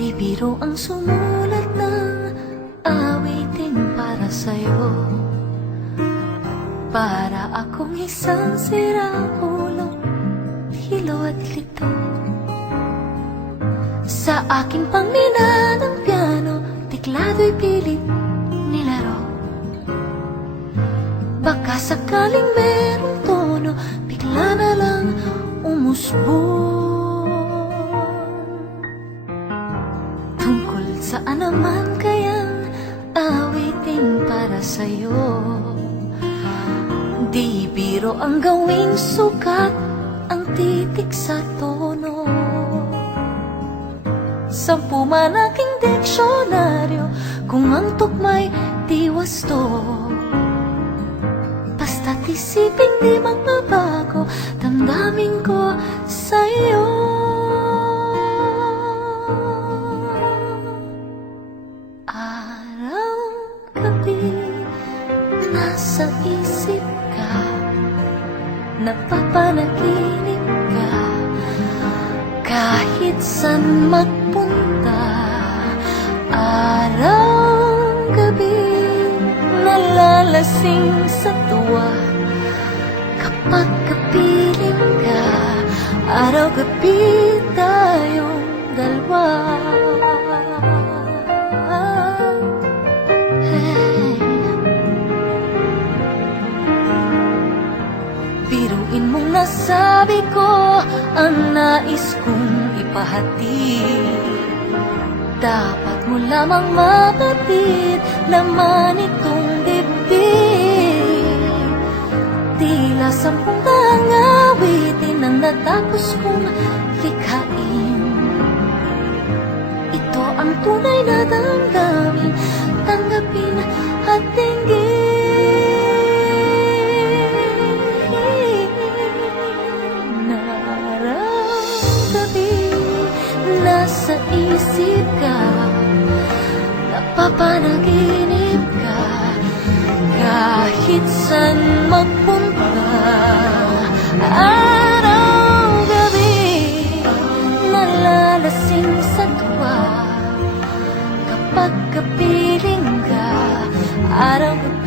Di biro ang sumulat ng awitin para sa'yo. Para akong isang siraulo, hilo at lito. Sa aking pangmina ng piano, tiklado'y pilit nilaro. Baka sakaling merong tono, bigla na lang umusbong. Tungkol saan naman kayang awitin para sa'yo? Di biro ang gawing sukat ang titik sa tono. 10 man aking diksyonaryo, kung ang tugma'y di wasto. Basta't isipin di magbabago, damdamin ko sa'yo. Araw, gabi, nasa isip ka, napapanaginip ka. Kahit saan magpunta, araw, gabi, nalalasing sa tuwa. Kapag kapiling ka, araw, gabi, tayong dalawa. Hey. Biruin mong nasabi ko ang nais kong ipahatid. Dapat mo lamang mabatid, laman itong dibdib. Tila 10 awitin ang natapos kong likhain. Ito ang tunay na damdamin, tanggapin at dinggin. Nasa isip ka, napapanaginip ka. Kahit saan magpunta, araw, gabi, nalalasing sa tuwa. Kapag kapiling ka, araw, gabi,